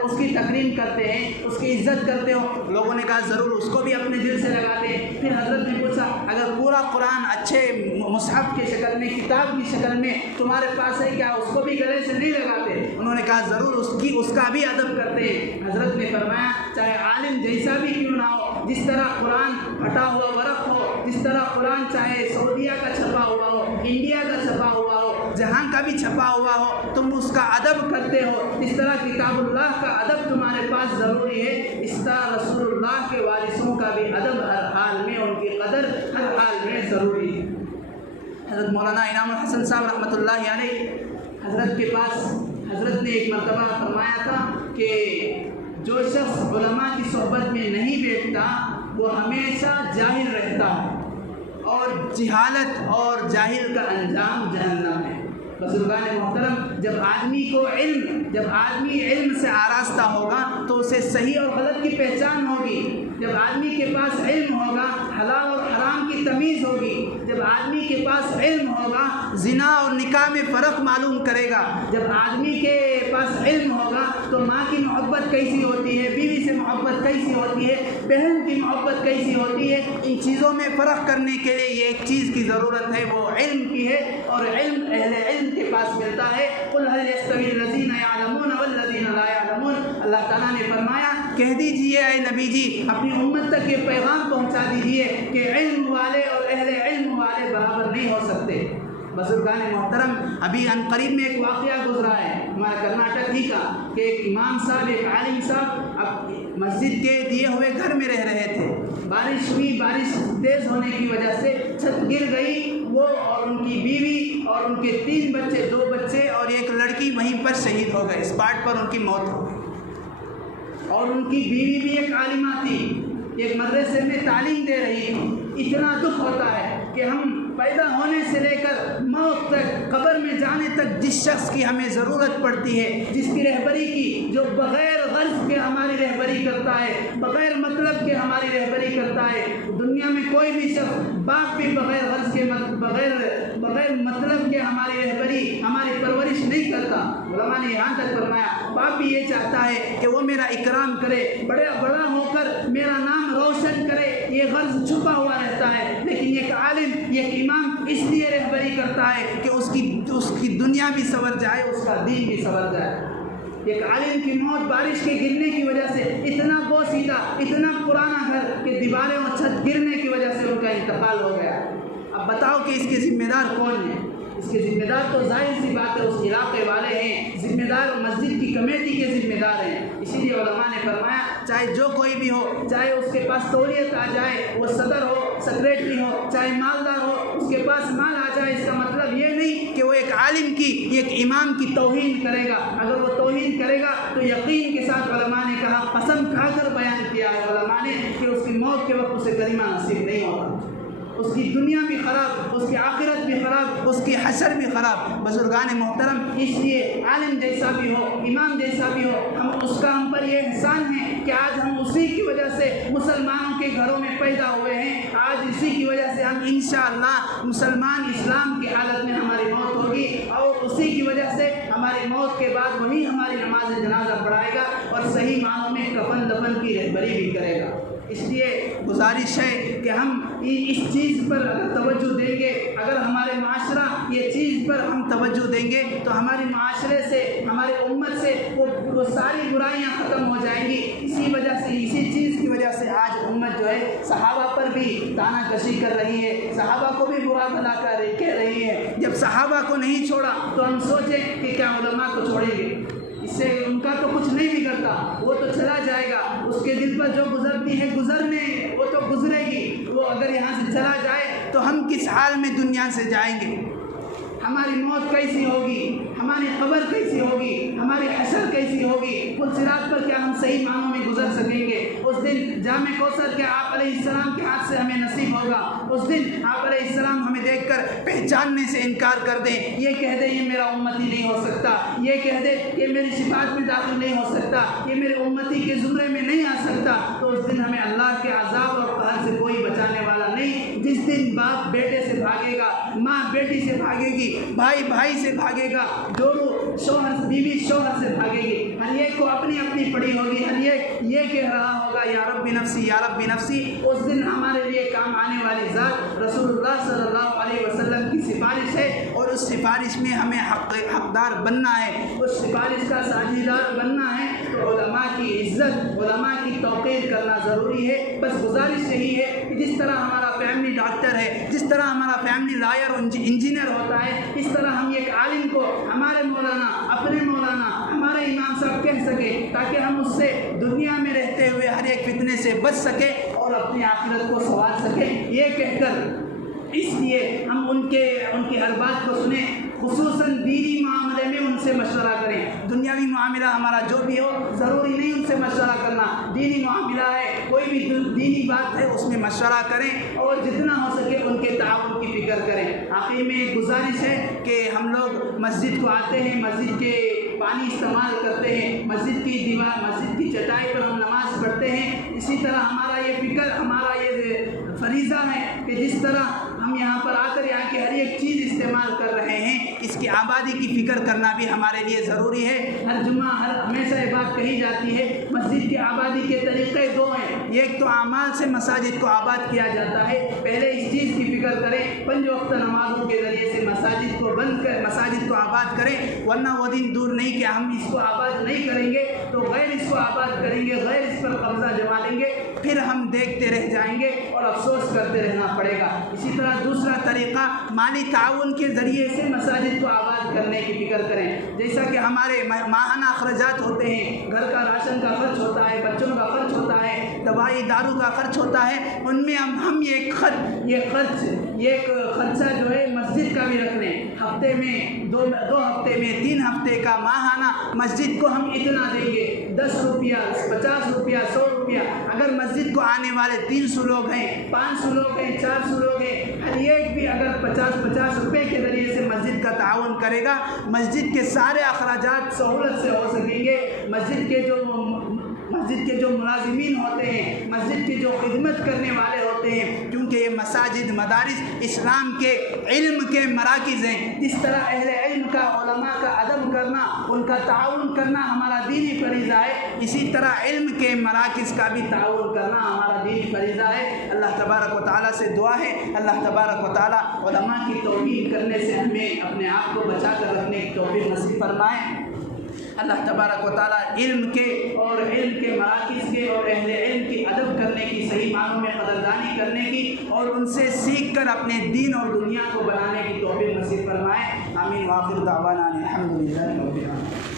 اس کی تکریم کرتے ہیں، اس کی عزت کرتے ہو؟ لوگوں نے کہا ضرور، اس کو بھی اپنے دل سے لگاتے ہیں۔ پھر حضرت نے پوچھا اگر پورا قرآن اچھے مصحف کے شکل میں، کتاب کی شکل میں تمہارے پاس ہے، کیا اس کو بھی گلے سے نہیں لگاتے؟ انہوں نے کہا ضرور، اس کا بھی ادب کرتے ہیں۔ حضرت نے فرمایا چاہے عالم جیسا بھی کیوں نہ ہو، جس طرح قرآن پھٹا ہوا ورق ہو، جس طرح قرآن چاہے سعودیہ کا چھپا ہوا ہو، انڈیا کا چھپا ہوا ہو، جہاں کا بھی چھپا ہوا ہو، تم اس کا ادب کرتے ہو، اس طرح کتاب اللہ کا ادب تمہارے پاس ضروری ہے، اس طرح رسول اللہ کے وارثوں کا بھی ادب ہر حال میں، ان کی قدر ہر حال میں ضروری ہے۔ حضرت مولانا انعام الحسن صاحب رحمۃ اللہ علیہ حضرت کے پاس، حضرت نے ایک مرتبہ فرمایا تھا کہ جو شخص علماء کی صحبت میں نہیں بیٹھتا وہ ہمیشہ جاہل رہتا ہے، اور جہالت اور جاہل کا انجام جہنم ہے۔ بزرگان محترم، جب آدمی علم سے آراستہ ہوگا تو اسے صحیح اور غلط کی پہچان ہوگی۔ جب آدمی کے پاس علم ہوگا حلال اور حرام کی تمیز ہوگی۔ جب آدمی کے پاس علم ہوگا زنا اور نکاح میں فرق معلوم کرے گا۔ جب آدمی کے پاس علم ہوگا تو ماں کی محبت کیسی ہوتی ہے، بیوی سے محبت کیسی ہوتی ہے، بہن کی محبت کیسی ہوتی ہے، ان چیزوں میں فرق کرنے کے لیے یہ ایک چیز کی ضرورت ہے، وہ علم کی ہے، اور علم اہل علم کے پاس ملتا ہے۔ قل هل يستوي الذين يعلمون والذين لا يعلمون، اللہ تعالیٰ نے فرمایا کہہ دیجئے اے نبی جی، اپنی امت تک یہ پیغام پہنچا دیجئے کہ علم والے اور اہل علم والے برابر نہیں ہو سکتے۔ بزرگان محترم، ابھی عنقریب میں ایک واقعہ گزرا ہے ہمارا کرناٹک ہی کا، کہ ایک امام صاحب، ایک عالم صاحب اب مسجد کے دیے ہوئے گھر میں رہ رہے تھے۔ بارش ہوئی، بارش تیز ہونے کی وجہ سے چھت گر گئی، وہ اور ان کی بیوی اور ان کے 3 بچے، 2 بچے اور ایک لڑکی وہیں پر شہید ہو گئے، اسپاٹ پر ان کی موت ہو گئی۔ اور ان کی بیوی بھی ایک عالمہ تھی، ایک مدرسے میں تعلیم دے رہی تھی۔ اتنا دکھ ہوتا ہے کہ ہم پیدا ہونے سے لے کر موت تک، قبر میں جانے تک جس شخص کی ہمیں ضرورت پڑتی ہے، جس کی رہبری کی، جو بغیر غرض کے ہماری رہبری کرتا ہے، بغیر مطلب کے ہماری رہبری کرتا ہے، دنیا میں کوئی بھی شخص، باپ بھی بغیر غرض کے، بغیر مطلب کے ہماری رہبری، ہماری پرورش نہیں کرتا۔ علماء نے یہاں تک فرمایا باپ بھی یہ چاہتا ہے کہ وہ میرا اکرام کرے، بڑا ہو کر میرا نام روشن کرے، یہ غرض چھپا ہوا رہتا ہے، لیکن ایک عالم، ایک امام اس لیے رہبری کرتا ہے کہ اس کی دنیا بھی سنور جائے، اس کا دین بھی سنور جائے۔ ایک عالم کی موت بارش کے گرنے کی وجہ سے، اتنا بوسیدہ، اتنا پرانا گھر کہ دیواریں اور چھت گرنے کی وجہ سے ان کا انتقال ہو گیا۔ اب بتاؤ کہ اس کے ذمہ دار کون ہیں؟ اس کے ذمہ دار تو ظاہر سی بات ہے اس علاقے والے ہیں، ذمہ دار مسجد کی کمیٹی کے ذمہ دار ہیں۔ اسی لیے علماء نے فرمایا چاہے جو کوئی بھی ہو، چاہے اس کے پاس تولیت آ جائے، وہ صدر ہو، سیکریٹری ہو، چاہے مالدار ہو، اس کے پاس مال آ جائے، اس کا مطلب یہ نہیں کہ وہ ایک عالم کی، ایک امام کی توہین کرے گا۔ اگر وہ توہین کرے گا تو یقین کے ساتھ علماء نے کہا، قسم کھا کر بیان کیا ہے علماء نے کہ اس کی موت کے وقت اسے کلمہ نصیب نہیں ہوگا، اس کی دنیا بھی خراب، اس کی آخرت بھی خراب، اس کی حشر بھی خراب۔ بزرگان محترم، اس لیے عالم جیسا بھی ہو، امام جیسا بھی ہو، ہم پر یہ احسان ہے کہ آج ہم اسی کی وجہ سے مسلمانوں کے گھروں میں پیدا ہوئے ہیں، آج اسی کی وجہ سے ہم انشاءاللہ مسلمان اسلام کی حالت میں ہماری موت ہوگی، اور اسی کی وجہ سے ہماری موت کے بعد وہی ہماری نماز جنازہ پڑھائے گا اور صحیح معنوں میں کفن دفن کی رہبری بھی کرے گا۔ اس لیے گزارش ہے کہ ہم اس چیز پر اگر توجہ دیں گے، اگر ہمارے معاشرہ یہ چیز پر ہم توجہ دیں گے تو ہمارے معاشرے سے، ہمارے امت سے وہ ساری برائیاں ختم ہو جائیں گی۔ اسی وجہ سے، اسی چیز کی وجہ سے آج امت جو ہے صحابہ پر بھی تانا کشی کر رہی ہے، صحابہ کو بھی برا بھلا کہہ رہی ہے۔ جب صحابہ کو نہیں چھوڑا تو ہم سوچیں کہ کیا علماء کو چھوڑیں گے؟ اس سے ان کا تو کچھ نہیں بگڑتا، وہ تو چلا جائے گا، اس کے دل پر جو گزرتی ہے گزرنے، وہ تو گزرے گی، وہ اگر یہاں سے چلا جائے تو ہم کس حال میں دنیا سے جائیں گے؟ ہماری موت کیسی ہوگی، ہماری قبر کیسی ہوگی، ہماری حشر کیسی ہوگی، پل صراط پر کیا ہم صحیح معنوں میں گزر سکیں گے؟ اس دن جام کوثر کیا آپ علیہ السلام کے ہاتھ سے ہمیں نصیب ہوگا؟ اس دن آپ علیہ السلام ہمیں دیکھ کر پہچاننے سے انکار کر دیں، یہ کہہ دیں یہ میرا امتی نہیں ہو سکتا، یہ کہہ دیں یہ میری شفاعت میں داخل نہیں ہو سکتا، یہ میرے امتی کے زمرے میں نہیں آ سکتا، تو اس دن ہمیں اللہ کے عذاب اور قہر سے کوئی بچانے والا نہیں۔ جس دن باپ بیٹے سے بھاگے گا، ماں بیٹی سے بھاگے گی، بھائی بھائی سے بھاگے گا، جوڑو شوہر بیوی شوہر سے بھاگے گی، ہر ایک کو اپنی اپنی پڑی ہوگی، ہر ایک یہ کہہ رہا ہوگا یا رب نفسی یا رب نفسی۔ اس دن ہمارے لیے کام آنے والی ذات رسول اللہ صلی اللہ علیہ وسلم کی سفارش ہے، اور اس سفارش میں ہمیں حقدار بننا ہے، اس سفارش کا ساجیدار بننا ہے۔ تو علماء کی عزت، علماء کی توقیر کرنا ضروری ہے۔ بس گزارش یہی ہے کہ جس طرح ہمارا فیملی ڈاکٹر ہے، جس طرح ہمارا فیملی لائر اور انجینئر ہوتا ہے، اس طرح ہم ایک عالم کو ہمارے مولانا، اپنے مولانا، ہمارے امام صاحب کہہ سکیں، تاکہ ہم اس سے دنیا میں رہتے ہوئے ہر ایک فتنے سے بچ سکیں اور اپنی آخرت کو سنوار سکیں۔ یہ کہہ کر اس لیے ہم ان کی ہر بات کو سنیں۔ خصوصاً دینی معاملے میں ان سے مشورہ کریں۔ دنیاوی معاملہ ہمارا جو بھی ہو ضروری نہیں ان سے مشورہ کرنا، دینی معاملہ ہے کوئی بھی دینی بات ہے اس میں مشورہ کریں اور جتنا ہو سکے ان کے تعاون کی فکر کریں۔ آخر میں ایک گزارش ہے کہ ہم لوگ مسجد کو آتے ہیں، مسجد کے پانی استعمال کرتے ہیں، مسجد کی دیوار مسجد کی چٹائی پر ہم نماز پڑھتے ہیں، اسی طرح ہمارا یہ فکر ہمارا یہ فریضہ ہے کہ جس طرح ہم یہاں پر آ کر یہاں کی ہر ایک چیز استعمال کر رہے ہیں اس کی آبادی کی فکر کرنا بھی ہمارے لیے ضروری ہے۔ ہر جمعہ ہمیشہ یہ بات کہی جاتی ہے مسجد کی آبادی کے طریقے دو ہیں، ایک تو اعمال سے مساجد کو آباد کیا جاتا ہے، پہلے اس چیز کی فکر کریں 5 وقت نمازوں کے ذریعے سے مساجد کو بند کر مساجد کو آباد کریں، ورنہ وہ دن دور نہیں کہ ہم اس کو آباد نہیں کریں گے تو غیر اس کو آباد کریں گے، غیر اس پر قبضہ جما لیں گے، پھر ہم دیکھتے رہ جائیں گے اور افسوس کرتے رہنا پڑے گا۔ اسی طرح دوسرا طریقہ مالی تعاون کے ذریعے سے مساجد کو آباد کرنے کی فکر کریں، جیسا کہ ہمارے ماہانہ اخراجات ہوتے ہیں، گھر کا راشن کا خرچ ہوتا ہے، بچوں کا خرچ ہوتا ہے، دوائی دارو کا خرچ ہوتا ہے، ان میں ہم یہ خرچہ جو ہے مسجد کا بھی رکھ لیں، ہفتے میں 2 ہفتے میں 3 ہفتے کا ماہانہ مسجد کو ہم اتنا دیں گے، 10 روپیہ 50 روپیہ 100 روپیہ، اگر مسجد کو آنے والے 300 لوگ ہیں، 500 لوگ ہیں، 400 لوگ ہیں، ہر ایک بھی اگر 50 روپے کے ذریعے سے مسجد کا تعاون کرے گا، مسجد کے سارے اخراجات سہولت سے ہو سکیں گے۔ مسجد کے جو ملازمین ہوتے ہیں، مسجد کے جو خدمت کرنے والے ہوتے ہیں، کیونکہ یہ مساجد مدارس اسلام کے علم کے مراکز ہیں، جس طرح اہل علم کا علماء کا ادب کرنا ان کا تعاون کرنا ہمارا دینی فریضہ ہے، اسی طرح علم کے مراکز کا بھی تعاون کرنا ہمارا دینی فریضہ ہے۔ اللہ تبارک و تعالیٰ سے دعا ہے اللہ تبارک و تعالیٰ علماء کی توہین کرنے سے ہمیں اپنے آپ کو بچا کر رکھنے کی توفیق نصیب فرمائے۔ اللہ تبارک و تعالیٰ علم کے اور علم کے مراکز کے اور اہل علم کی ادب کرنے کی، صحیح معنوں میں قدردانی کرنے کی اور ان سے سیکھ کر اپنے دین اور دنیا کو بنانے کی توفیق نصیب فرمائے۔ آمین وآخر دعوانا الحمدللہ رب العالمین۔